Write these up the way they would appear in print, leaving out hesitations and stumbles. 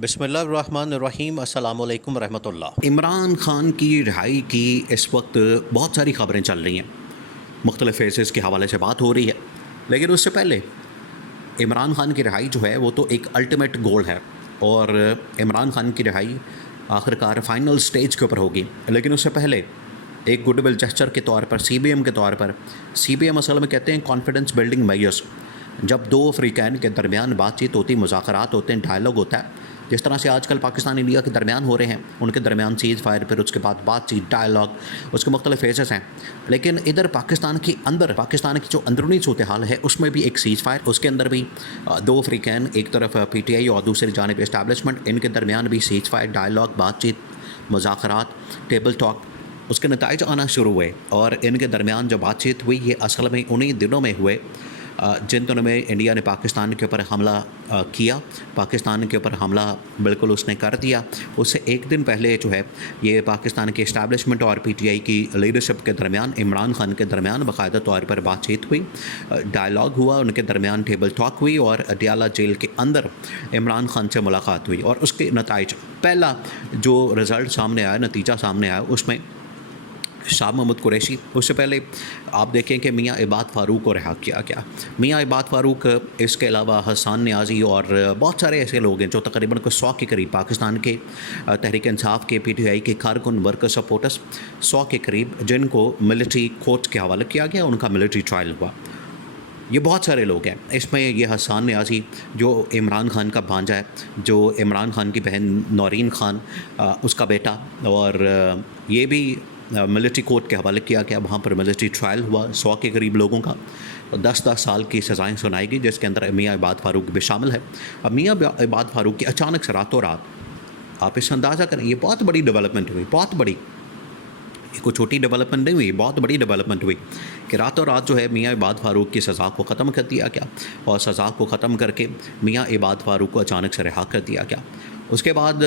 बिस्मिल्लाहिर्रहमानिर्रहीम अस्सलामु अलैकुम रहमतुल्लाह। इमरान खान की रिहाई की इस वक्त बहुत सारी ख़बरें चल रही हैं, मुख्तलिफ़ फेसेस के हवाले से बात हो रही है। लेकिन उससे पहले इमरान खान की रिहाई जो है वो तो एक अल्टीमेट गोल है और इमरान खान की रिहाई आखिरकार फ़ाइनल स्टेज के ऊपर होगी। लेकिन उससे पहले एक गुडविल जेस्चर के तौर पर सीबीएम के तौर पर सीबीएम असल में कहते हैं कॉन्फिडेंस बिल्डिंग मेजर्स। जब दो अफ्रीकैन के दरमियान बातचीत होती, मुज़ाकरात होते हैं, डायलॉग होता है, जिस तरह से आजकल पाकिस्तान इंडिया के दरमियान हो रहे हैं, उनके दरमियान सीज़ फायर, फिर उसके बाद बातचीत, डायलॉग, उसके मुख्तलिफ फेसेस हैं। लेकिन इधर पाकिस्तान के अंदर, पाकिस्तान की जो अंदरूनी सूरत हाल है उसमें भी एक सीज़ फायर, उसके अंदर भी दो अफ्रीकैन, एक तरफ पीटीआई और दूसरी जानिब इस्टेब्लिशमेंट, इनके दरमियान भी सीज़ फायर, डायलॉग, बातचीत, मुज़ाकरात, टेबल टॉक, उसके नताइज आना शुरू हुए। और इनके दरमियान जो बातचीत हुई ये असल में उन्हीं दिनों में हुए जिन दिनों में इंडिया ने पाकिस्तान के ऊपर हमला किया। पाकिस्तान के ऊपर हमला बिल्कुल उसने कर दिया। उससे एक दिन पहले जो है ये पाकिस्तान के इस्टेब्लिशमेंट और पीटीआई की लीडरशिप के दरमियान, इमरान खान के दरमियान बाकायदा तौर पर बातचीत हुई, डायलॉग हुआ, उनके दरमियान टेबल टॉक हुई और अडियाला जेल के अंदर इमरान खान से मुलाकात हुई। और उसके नताइज, पहला जो रिज़ल्ट सामने आया, नतीजा सामने आया, उसमें शाह महमूद कुरैशी, उससे पहले आप देखें कि मियाँ इबाद फ़ारूक को रिहा किया गया। मियाँ इबाद फ़ारूक, इसके अलावा हसन न्याज़ी और बहुत सारे ऐसे लोग हैं जो तकरीबन को 100 के करीब पाकिस्तान के तहरीक इंसाफ के, पीटीआई के कारकुन, वर्कर सपोर्टर्स, 100 के करीब जिनको मिलिट्री कोर्ट के हवाले किया गया, उनका मिलिट्री ट्रायल हुआ। ये बहुत सारे लोग हैं। इसमें ये हसन न्याज़ी जो इमरान खान का भांजा है, जो इमरान खान की बहन नौरीन खान, उसका बेटा, और ये भी मिलिट्री कोर्ट के हवाले किया गया। वहाँ पर मिलिट्री ट्रायल हुआ 100 के करीब लोगों का, 10-10 साल की सज़ाएँ सुनाई गई, जिसके अंदर मियाँ इबाद फ़ारूक भी शामिल है। अब मियाँ इबाद फ़ारूक की अचानक से रातों रात, आप इस अंदाज़ा करें, ये बहुत बड़ी डेवलपमेंट हुई, बहुत बड़ी, ये कोई छोटी डेवलपमेंट नहीं हुई, बहुत बड़ी डेवलपमेंट हुई कि रातों रात जो है मियाँ इबाद फ़ारूक की सज़ा को ख़त्म कर दिया गया और सज़ा को ख़त्म करके मियाँ इबाद फ़ारूक को अचानक से रिहा कर दिया गया। उसके बाद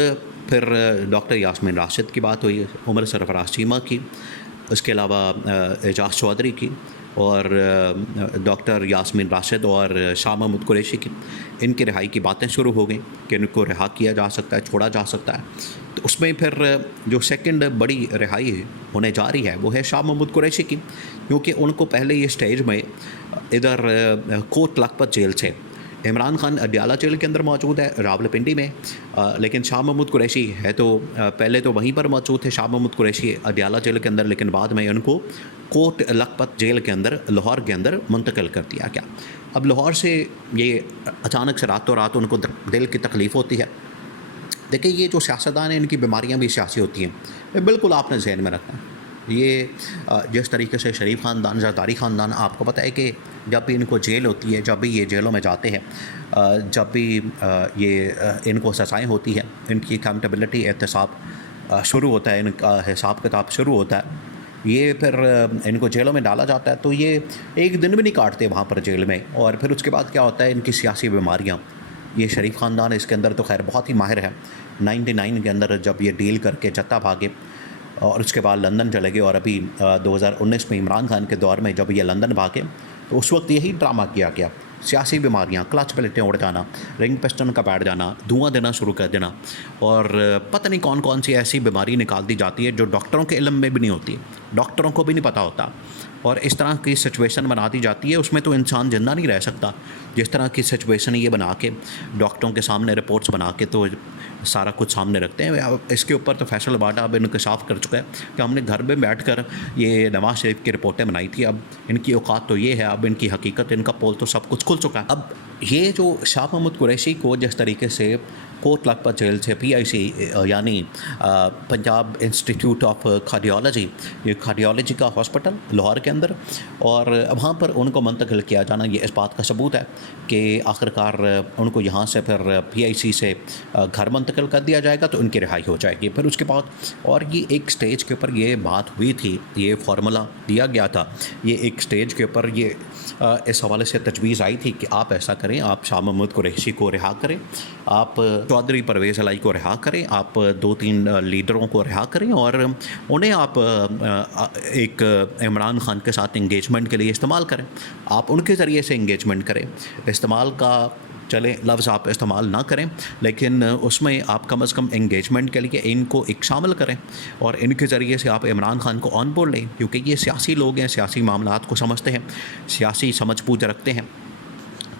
फिर डॉक्टर यास्मीन राशिद की बात हुई, उमर सरफराज चीमा की, उसके अलावा एजाज चौधरी की, और डॉक्टर यास्मीन राशिद और शाह महमूद कुरैशी की। इनकी रिहाई की बातें शुरू हो गई कि इनको रिहा किया जा सकता है, छोड़ा जा सकता है। तो उसमें फिर जो सेकंड बड़ी रिहाई होने जा रही है वो है शाह महमूद कुरैशी की, क्योंकि उनको पहले ये स्टेज में इधर कोट लखपत जेल से, इमरान खान अडियाला जेल के अंदर मौजूद है रावलपिंडी में, लेकिन शाह महमूद कुरैशी है तो पहले तो वहीं पर मौजूद थे शाह महमूद कुरैशी अडियाला जेल के अंदर, लेकिन बाद में उनको कोट लखपत जेल के अंदर, लाहौर के अंदर मुंतकिल कर दिया गया। अब लाहौर से ये अचानक से रातों रात उनको दिल की तकलीफ़ होती है। देखिए, ये जो सियासतदान हैं इनकी बीमारियाँ भी सियासी होती हैं, ये बिल्कुल आपने जहन में रखना है। ये जिस तरीके से शरीफ ख़ानदान, ज़रदारी ख़ानदान, आपको पता है कि जब भी इनको जेल होती है, जब भी ये जेलों में जाते हैं, जब भी ये इनको सज़ाएँ होती हैं, इनकी अकाउंटेबिलिटी, एहतसाब शुरू होता है, इनका हिसाब किताब शुरू होता है, ये फिर इनको जेलों में डाला जाता है, तो ये एक दिन भी नहीं काटते वहाँ पर जेल में। और फिर उसके बाद क्या होता है, इनकी सियासी बीमारियाँ, ये शरीफ ख़ानदान इसके अंदर तो खैर बहुत ही माहिर है। 99 के अंदर जब ये डील करके जत्ता भागे और उसके बाद लंदन चले गए, और अभी 2019 में इमरान खान के दौर में जब ये लंदन भागे तो उस वक्त यही ड्रामा किया गया। सियासी बीमारियाँ, क्लच प्लेटें उड़ जाना, रिंग पिस्टन का बैठ जाना, धुआं देना शुरू कर देना, और पता नहीं कौन कौन सी ऐसी बीमारी निकाल दी जाती है जो डॉक्टरों के इल्म में भी नहीं होती, डॉक्टरों को भी नहीं पता होता, और इस तरह की सिचुएशन बना दी जाती है। उसमें तो इंसान जिंदा नहीं रह सकता। जिस तरह की सिचुएशन ये बना के डॉक्टरों के सामने रिपोर्ट्स बना के तो सारा कुछ सामने रखते हैं। अब इसके ऊपर तो फैसल बाडा अब इंकशाफ कर चुका है कि हमने घर में बैठकर ये नवाज़ शरीफ की रिपोर्टें बनाई थी, अब इनकी औकात तो ये है, अब इनकी हकीकत, इनका पोल तो सब कुछ खुल चुका है। अब ये जो शाह महमूद कुरैशी को जिस तरीके से कोट लखपत जेल से PIC यानी पंजाब इंस्टीट्यूट ऑफ कार्डियोलॉजी, ये कार्डियोलॉजी का हॉस्पिटल लाहौर के अंदर, और वहाँ पर उनको मुंतकिल किया जाना, ये इस बात का सबूत है कि आखिरकार उनको यहाँ से फिर PIC से घर मुंतकिल कर दिया जाएगा तो उनकी रिहाई हो जाएगी। फिर उसके बाद, और ये एक स्टेज के ऊपर ये बात हुई थी, ये फार्मूला दिया गया था, ये एक स्टेज के ऊपर ये इस हवाले से तजवीज़ आई थी कि आप ऐसा करें, आप शाह महमूद कुरैशी को रिहा करें, आप चौधरी परवेज़ अलाई को रिहा करें, आप 2-3 लीडरों को रिहा करें, और उन्हें आप एक इमरान खान के साथ इंगेजमेंट के लिए इस्तेमाल करें। आप उनके ज़रिए से इंगेजमेंट करें। इस्तेमाल का चलें लफ्ज़ आप इस्तेमाल ना करें, लेकिन उसमें आप कम से कम एंगेजमेंट के लिए इनको एक शामिल करें और इनके ज़रिए से आप इमरान खान को ऑन बोर्ड लें, क्योंकि ये सियासी लोग हैं, सियासी मामलात को समझते हैं, सियासी समझ बूझ रखते हैं।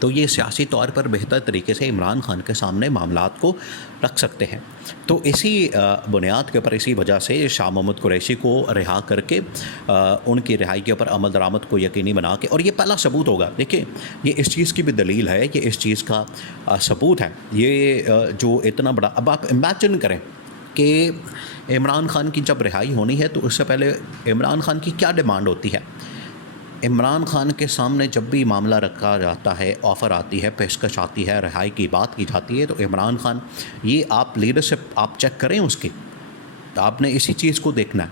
तो ये सियासी तौर पर बेहतर तरीके से इमरान खान के सामने मामलात को रख सकते हैं। तो इसी बुनियाद के ऊपर, इसी वजह से शाह महमूद कुरैशी को रिहा करके उनकी रिहाई के ऊपर अमल दरामद को यकीनी बना के, और ये पहला सबूत होगा। देखिए, ये इस चीज़ की भी दलील है, ये इस चीज़ का सबूत है। ये जो इतना बड़ा, अब आप इमेजिन करें कि इमरान खान की जब रिहाई होनी है तो उससे पहले इमरान खान की क्या डिमांड होती है। इमरान खान के सामने जब भी मामला रखा जाता है, ऑफ़र आती है, पेशकश आती है, रिहाई की बात की जाती है, तो इमरान खान, ये आप लीडरशिप आप चेक करें उसकी, आपने इसी चीज़ को देखना है।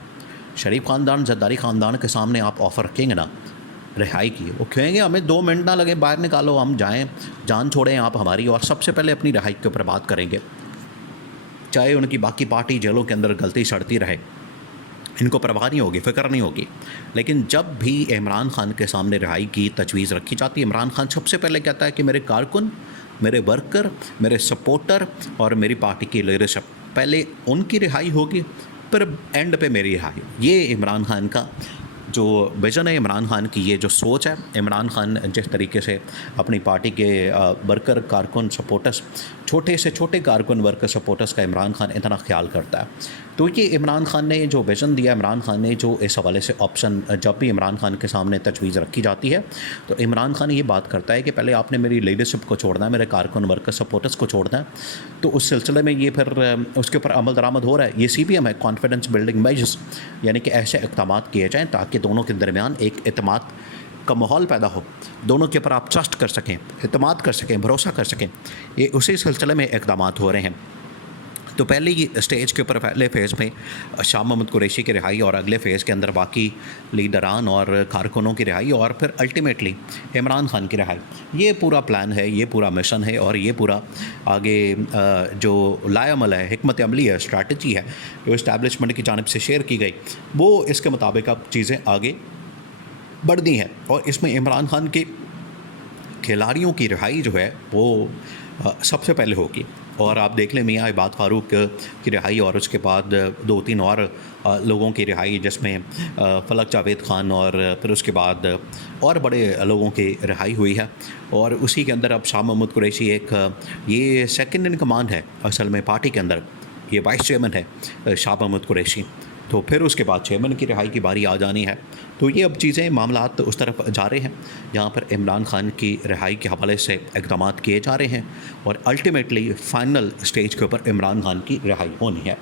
शरीफ ख़ानदान, जरदारी ख़ानदान के सामने आप ऑफ़र रखेंगे ना रिहाई की, वो कहेंगे हमें 2 मिनट ना लगे, बाहर निकालो, हम जाएँ, जान छोड़ें आप हमारी, और सबसे पहले अपनी रिहाई के ऊपर बात करेंगे। चाहे उनकी बाकी पार्टी जेलों के अंदर गलती सड़ती रहे, इनको परवाह नहीं होगी, फ़िक्र नहीं होगी। लेकिन जब भी इमरान खान के सामने रिहाई की तजवीज़ रखी जाती है, इमरान खान सबसे पहले कहता है कि मेरे कारकुन, मेरे वर्कर, मेरे सपोर्टर और मेरी पार्टी की लीडरशिप, पहले उनकी रिहाई होगी, फिर एंड पे मेरी रिहाई। ये इमरान खान का जो विज़न है, इमरान खान की ये जो सोच है, इमरान खान जिस तरीके से अपनी पार्टी के वर्कर, कारकुन, सपोर्टर्स, छोटे से छोटे कारकुन, वर्कर, सपोर्टर्स का इमरान खान इतना ख्याल करता है। तो ये इमरान खान ने जो विज़न दिया, इमरान खान ने जो इस हवाले से ऑप्शन, जब भी इमरान खान के सामने तजवीज़ रखी जाती है, तो इमरान खान ये बात करता है कि पहले आपने मेरी लीडरशिप को छोड़ना है, मेरे कारकुन, वर्कर, सपोर्टर्स को छोड़ना है। तो उस सिलसिले में ये फिर उसके ऊपर अमल दरामद हो रहा है। ये CBM है, कॉन्फिडेंस बिल्डिंग मेजर्स, यानी कि ऐसे इक़दाम किए जाएँ ताकि दोनों के दरमियान एक एतमाद का माहौल पैदा हो, दोनों के ऊपर आप ट्रस्ट कर सकें, एतमाद कर सकें, भरोसा कर सकें। ये उसी सिलसिले में इक़दाम हो रहे हैं। तो पहले ही स्टेज के ऊपर, पहले फ़ेज़ में शाह महमूद कुरैशी की रिहाई, और अगले फ़ेज़ के अंदर बाकी लीडरान और कारकुनों की रिहाई, और फिर अल्टीमेटली इमरान खान की रिहाई। ये पूरा प्लान है, ये पूरा मिशन है, और ये पूरा आगे जो लाएअमल है, हिकमत अमली है, स्ट्रैटेजी है, जो इस्टेब्लिशमेंट की जानिब से शेयर की गई, वो इसके मुताबिक अब चीज़ें आगे बढ़नी हैं। और इसमें इमरान खान के खिलाड़ियों की रिहाई जो है वो सबसे पहले होगी। और आप देख लें, मियाँ इबाद फ़ारूक की रिहाई, और उसके बाद 2-3 और लोगों की रिहाई, जिसमें फलक जावेद ख़ान, और फिर उसके बाद और बड़े लोगों की रिहाई हुई है। और उसी के अंदर अब शाह महमूद कुरैशी एक, ये सेकंड इन कमांड है असल में पार्टी के अंदर, ये वाइस चेयरमैन है शाह महमूद कुरैशी। तो फिर उसके बाद चेयरमैन की रिहाई की बारी आ जानी है। तो ये अब चीज़ें, मामलात उस तरफ जा रहे हैं, यहाँ पर इमरान खान की रिहाई के हवाले से इक़दाम किए जा रहे हैं, और अल्टीमेटली फ़ाइनल स्टेज के ऊपर इमरान खान की रिहाई होनी है।